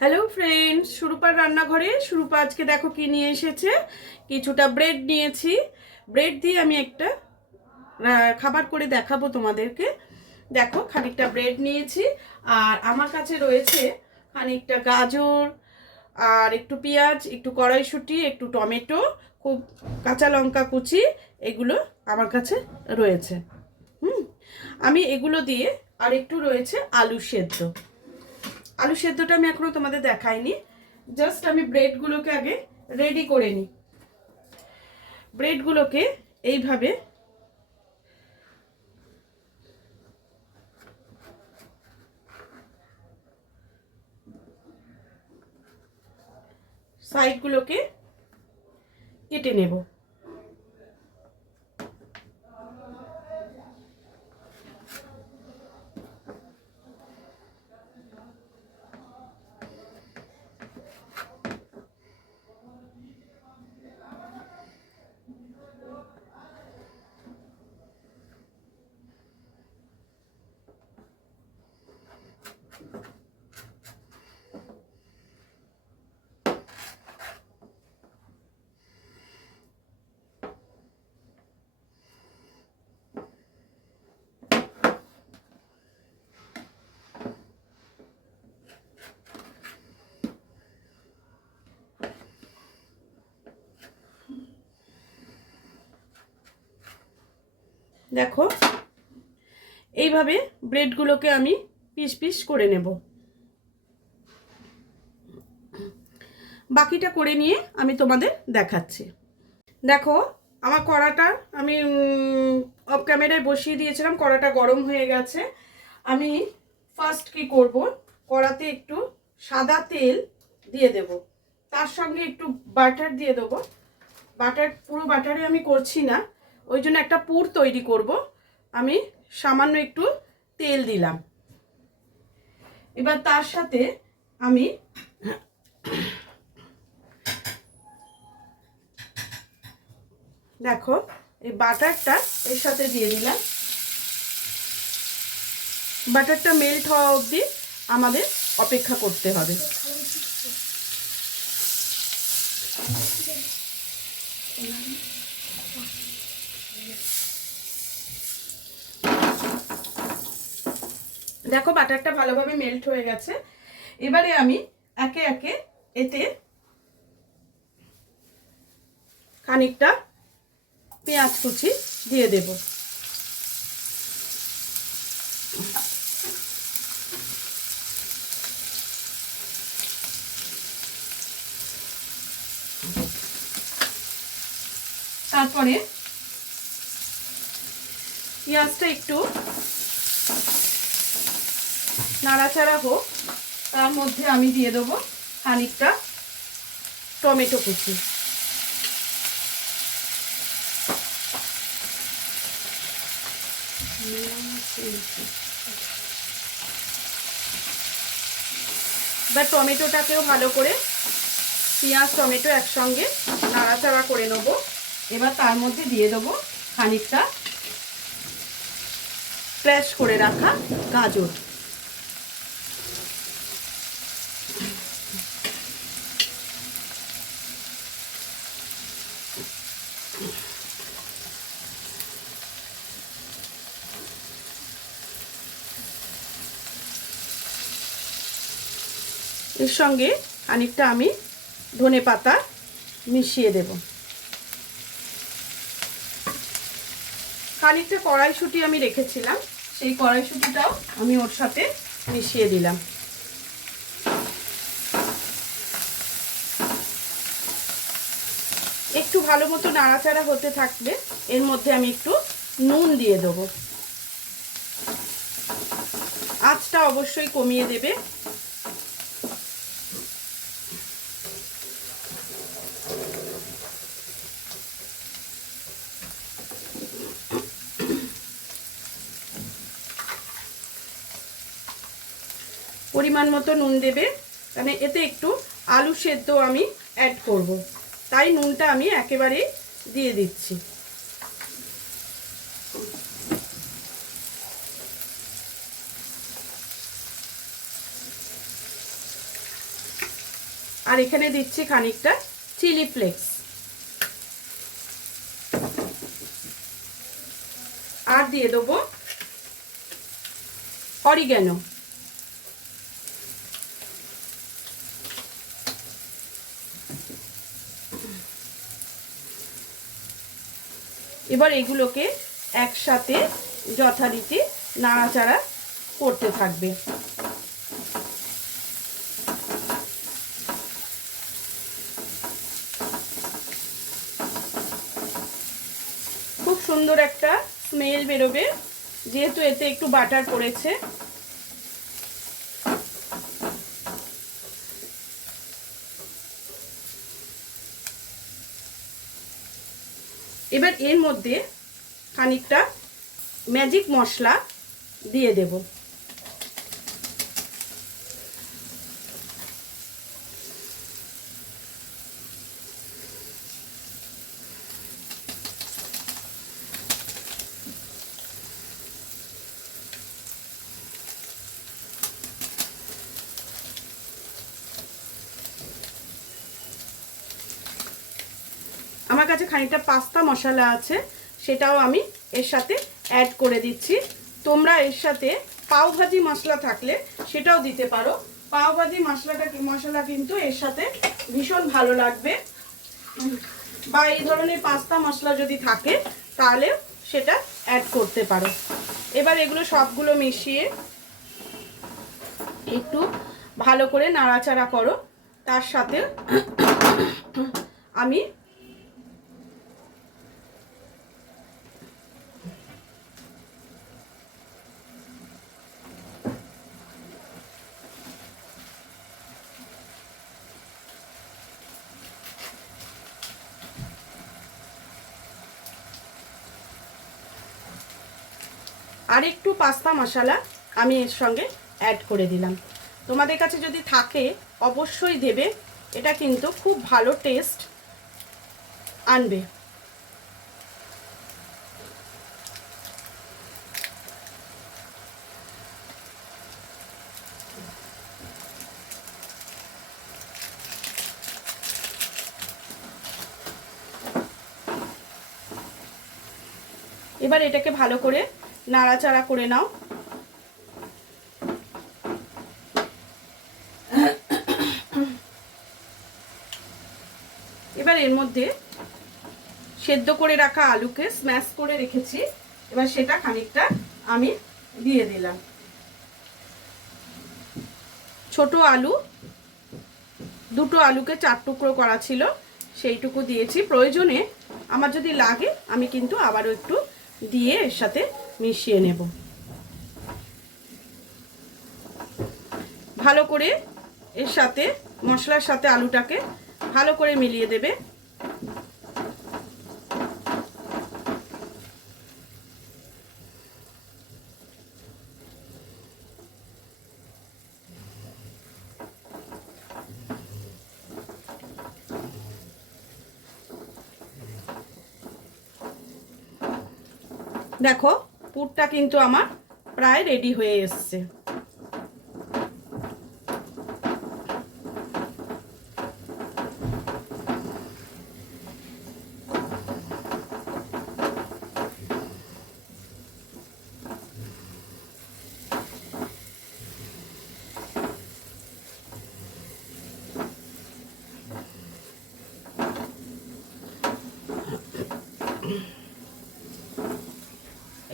Hello friends, সুরূপার রান্নাঘরে সুরূপা আজকে দেখো কি নিয়ে এসেছে। কিছুটা ব্রেড নিয়েছি। ব্রেড দিয়ে আমি একটা খাবার করে দেখাবো তোমাদেরকে। দেখো, খানিকটা ব্রেড নিয়েছি, আর আমার কাছে রয়েছে খানিকটা গাজর, আর একটু পেঁয়াজ, একটু কড়াইশুঁটি, একটু টমেটো, খুব কাঁচা লঙ্কা কুচি, এগুলো আমার কাছে রয়েছে। আমি এগুলো দিয়ে, আর একটু রয়েছে আলু সেদ্ধ। আলু সেদ্ধটা আমি এখনো তোমাদের দেখাইনি। জাস্ট আমি ব্রেডগুলোকে আগে রেডি করে নিই। ব্রেডগুলোকে এইভাবে সাইডগুলোকে কেটে নেব। দেখো, এইভাবে ব্রেডগুলোকে আমি পিস পিস করে নেব। বাকিটা করে নিয়ে আমি তোমাদের দেখাচ্ছি। দেখো, আমার কড়াটা আমি অফ ক্যামেরায় বসিয়ে দিয়েছিলাম। কড়াটা গরম হয়ে গেছে। আমি ফার্স্ট কি করব, কড়াতে একটু সাদা তেল দিয়ে দেব, তার সঙ্গে একটু বাটার দিয়ে দেবো। বাটার পুরো বাটারে আমি করছি না, ওই জন্য একটা পুর তৈরি করব। আমি সামান্য একটু তেল দিলাম। এবার তার সাথে আমি দেখো এই বাটারটা এর সাথে দিয়ে দিলাম। বাটারটা মেল্ট হওয়া অবধি আমাদের অপেক্ষা করতে হবে। দেখো, বাটারটা ভালোভাবে মেল্ট হয়ে গেছে। এবারে আমি একে একে এতে খানিকটা পেঁয়াজ কুচি দিয়ে দেব। তারপরে পেঁয়াজটা একটু নাড়াচাড়া হোক, তার মধ্যে আমি দিয়ে দেবো খানিকটা টমেটো কুচি। এবার টমেটোটাকেও ভালো করে পেঁয়াজ টমেটো একসঙ্গে নাড়াচাড়া করে নেব। এবার তার মধ্যে দিয়ে দেবো খানিকটা ক্র্যাশ করে রাখা গাজর। এর সঙ্গে খানিকটা আমি ধনেপাতা মিশিয়ে দেব। খানিকটা কড়াইশুঁটি আমি রেখেছিলাম, সেই কড়াইশুঁটিটাও আমি ওর সাথে মিশিয়ে দিলাম। একটু ভালো মতো নাড়াচাড়া হতে থাকবে, এর মধ্যে আমি একটু নুন দিয়ে দেবো। আঁচটা অবশ্যই কমিয়ে দেবে। পরিমাণ মতো নুন দেবে, কারণ এতে একটু আলু সেদ্ধ আমি অ্যাড করব, তাই নুনটা আমি একেবারে দিয়ে দিচ্ছি। আর এখানে দিচ্ছি খানিকটা চিলি ফ্লেক্স, আর দিয়ে দেবো অরিগ্যানো। এবার এগুলোকে একসাথে যথারীতি নাড়াচাড়া করতে থাকবে। খুব সুন্দর একটা স্মেল বেরোবে, যেহেতু এতে একটু বাটার পড়েছে। এবার এর মধ্যে খানিকটা ম্যাজিক মশলা দিয়ে দেব। আমার কাছে খানিকটা পাস্তা মশলা আছে, সেটাও আমি এর সাথে অ্যাড করে দিচ্ছি। তোমরা এর সাথে পাওভাজি মশলা থাকলে সেটাও দিতে পারো। পাওভাজি মশলা কিন্তু এর সাথে ভীষণ ভালো লাগবে, বা এই ধরনের পাস্তা মশলা যদি থাকে তাহলে সেটা অ্যাড করতে পারো। এবার এগুলো সবগুলো মিশিয়ে একটু ভালো করে নাড়াচাড়া করো। তার সাথে আমি আর একটু পাস্তা মশলা আমি এর সঙ্গে অ্যাড করে দিলাম। তোমাদের কাছে যদি থাকে অবশ্যই দেবে, এটা কিন্তু খুব ভালো টেস্ট আনবে। এবার এটাকে ভালো করে নাড়াচাড়া করে নাও। এবার এর মধ্যে সেদ্ধ করে রাখা আলুকে স্ম্যাশ করে রেখেছি, এবার সেটা খানিকটা আমি দিয়ে দিলাম। ছোট আলু, দুটো আলুকে 4 টুকরো করা ছিল, সেইটুকু দিয়েছি। প্রয়োজনে আমার যদি লাগে আমি কিন্তু আবারও একটু দিয়ে এর সাথে মিশিয়ে নেব। ভালো করে এর সাথে মশলার সাথে আলুটাকে ভালো করে মিলিয়ে দেবে। দেখো পুরটা কিন্তু আমার প্রায় রেডি হয়ে এসছে।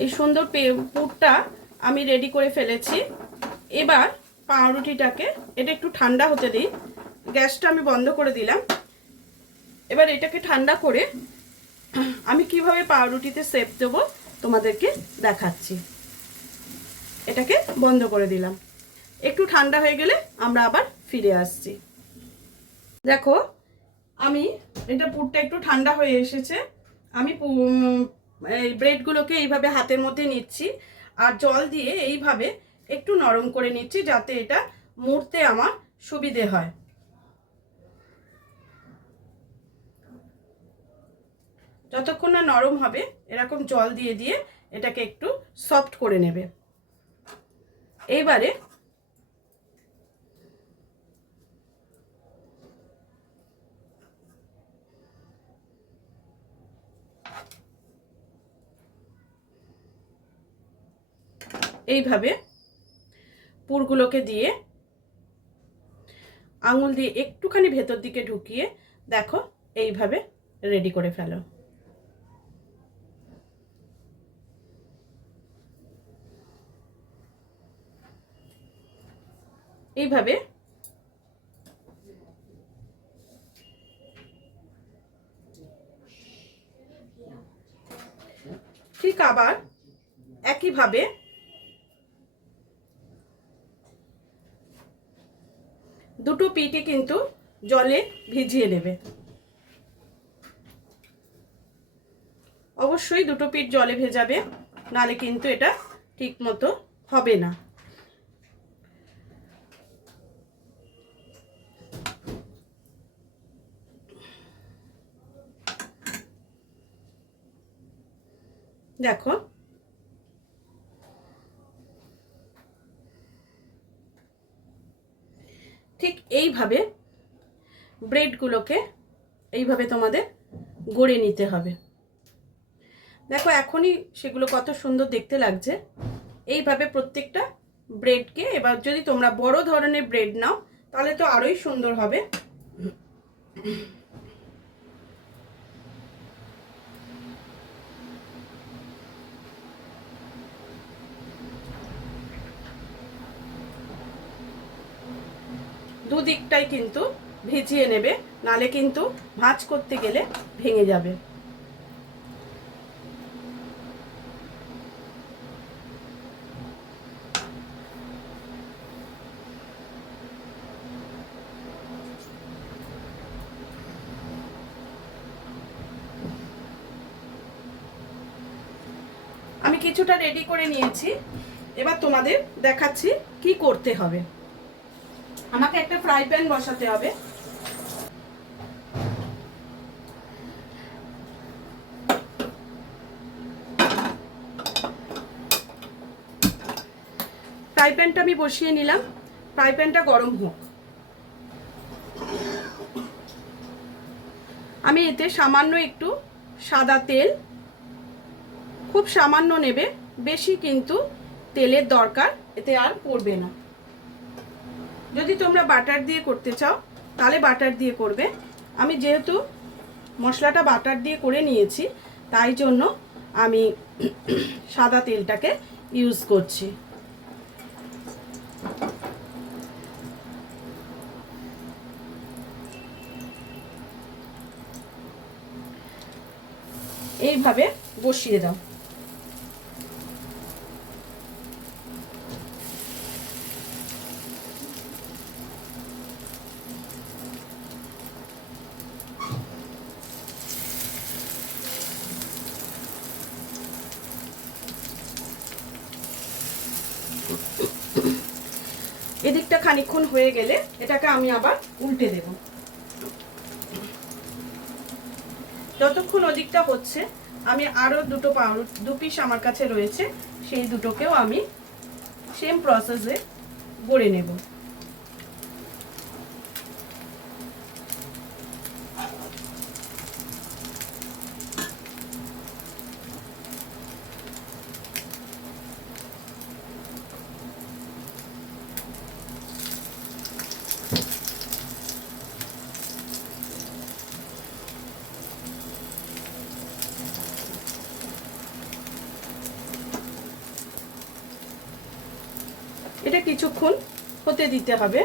এই সুন্দর পুরটা আমি রেডি করে ফেলেছি। এবার পাউরুটিটাকে, এটা একটু ঠান্ডা হতে দিই, গ্যাসটা আমি বন্ধ করে দিলাম। এবার এটাকে ঠান্ডা করে আমি কিভাবে পাউরুটিতে শেপ দেবো তোমাদেরকে দেখাচ্ছি। এটাকে বন্ধ করে দিলাম, একটু ঠান্ডা হয়ে গেলে আমরা আবার ফিরে আসছি। দেখো আমি এটা পুরটা একটু ঠান্ডা হয়ে এসেছে। আমি এই ব্রেডগুলোকে এইভাবে হাতের মধ্যে নিচ্ছি আর জল দিয়ে এইভাবে একটু নরম করে নিচ্ছি, যাতে এটা মুড়তে আমার সুবিধে হয়। যতক্ষণ না নরম হবে এরকম জল দিয়ে দিয়ে এটাকে একটু সফট করে নেবে। এইবারে এইভাবে পুরগুলোকে দিয়ে আঙুল দিয়ে একটুখানি ভেতর দিকে ঢুকিয়ে দেখো এইভাবে রেডি করে ফেলো। এইভাবে ঠিক আবার একইভাবে দুটো পিঠে কিন্তু জলে ভিজিয়ে নেবে। অবশ্যই দুটো পিঠ জলে ভেজাবে, নালে কিন্তু এটা ঠিক মতো হবে না। দেখো ঠিক এইভাবে ব্রেডগুলোকে এইভাবে তোমাদের গড়ে নিতে হবে। দেখো এখনই সেগুলো কত সুন্দর দেখতে লাগছে। এইভাবে প্রত্যেকটা ব্রেডকে, এবার যদি তোমরা বড় ধরনের ব্রেড নাও তাহলে তো আরোই সুন্দর হবে। দুদিকটাই কিন্তু ভিজিয়ে নেবে, নালে কিন্তু ভাঁজ করতে গেলে ভেঙে যাবে। আমি কিছুটা রেডি করে নিয়েছি, এবার তোমাদের দেখাচ্ছি কি করতে হবে। আমাকে একটা ফ্রাই প্যান বসাতে হবে। ফ্রাই প্যানটা আমি বসিয়ে নিলাম, ফ্রাই প্যানটা গরম হোক। আমি এতে সামান্য একটু সাদা তেল, খুব সামান্য নেবে, বেশি কিন্তু তেলের দরকার এতে আর পড়বে না। যদি তোমরা বাটার দিয়ে করতে চাও তাহলে বাটার দিয়ে করবে। আমি যেহেতু মশলাটা বাটার দিয়ে করে নিয়েছি তাই জন্য আমি সাদা তেলটাকে ইউজ করছি। এইভাবে বসিয়ে দাও। এদিকটা খানিকক্ষণ হয়ে গেলে এটাকে আমি আবার উল্টে দেব। যতক্ষণ ওদিকটা হচ্ছে আমি আরো দু পিস আমার কাছে রয়েছে, সেই দুটোকেও আমি সেম প্রসেসে গড়ে নেব। এটা কিছুক্ষণ হতে দিতে হবে।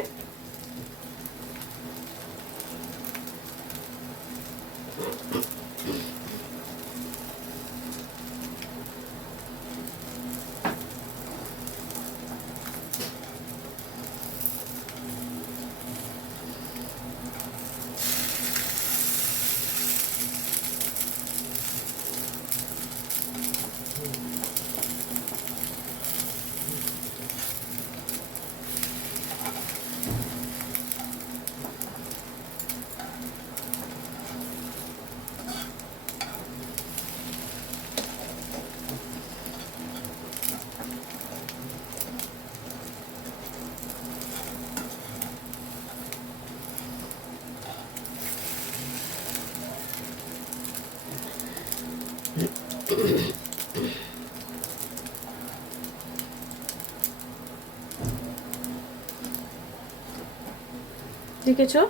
দেখেছো,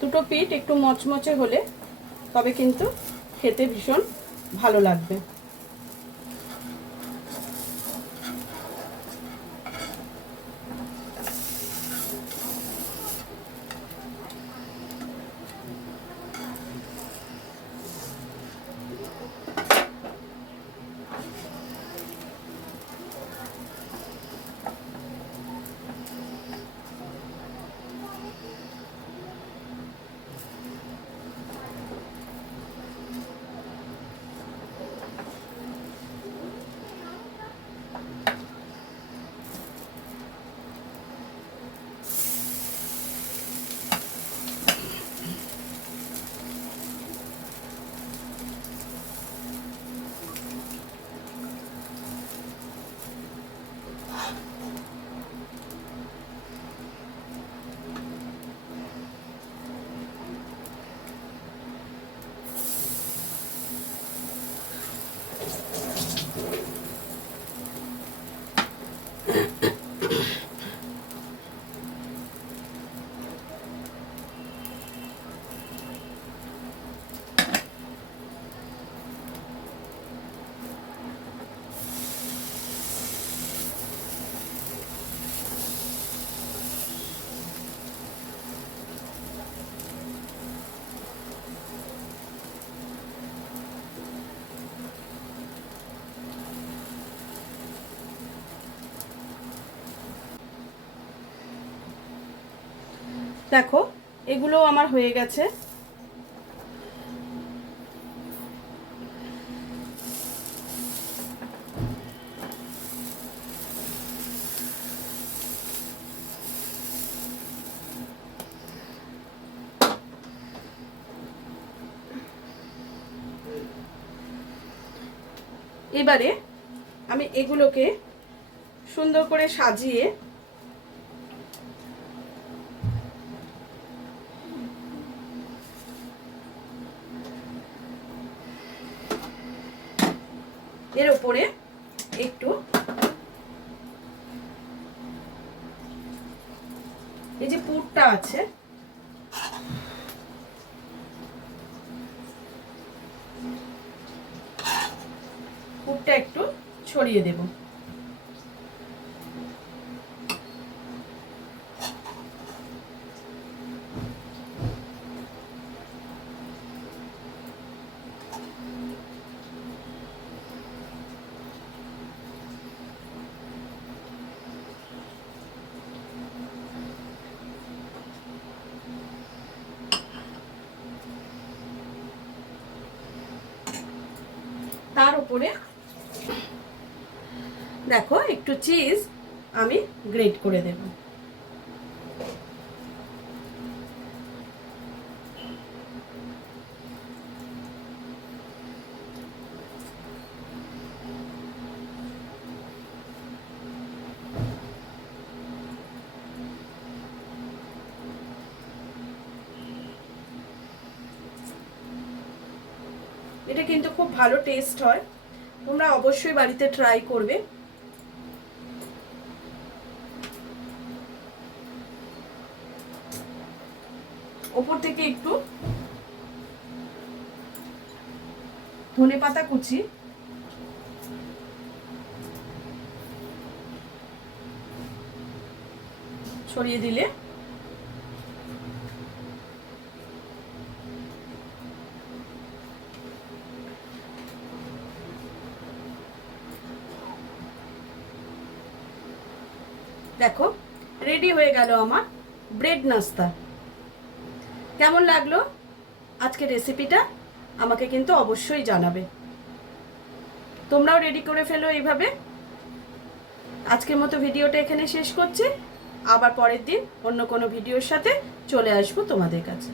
দুটো পিঠ একটু মচমচে হলে তবে কিন্তু খেতে ভীষণ ভালো লাগবে। দেখো এগুলো আমার হয়ে গেছে। এবারে আমি এগুলোকে সুন্দর করে সাজিয়ে এর উপরে একটু এই যে পুরটা আছে পুরটা একটু ছড়িয়ে দেব। তার উপরে দেখো একটু চিজ আমি গ্রেট করে দেব। এটা কিন্তু খুব ভালো টেস্ট হয়, তোমরা অবশ্যই বাড়িতে ট্রাই করবে। ওপর থেকে একটু ধনেপাতা কুচি ছড়িয়ে দিলে দেখো রেডি হয়ে গেল আমার ব্রেড নাস্তা। কেমন লাগলো আজকের রেসিপিটা আমাকে কিন্তু অবশ্যই জানাবে। তোমরাও রেডি করে ফেলো এইভাবে। আজকের মতো ভিডিওটা এখানে শেষ করছি, আবার পরের দিন অন্য কোনো ভিডিওর সাথে চলে আসবো তোমাদের কাছে।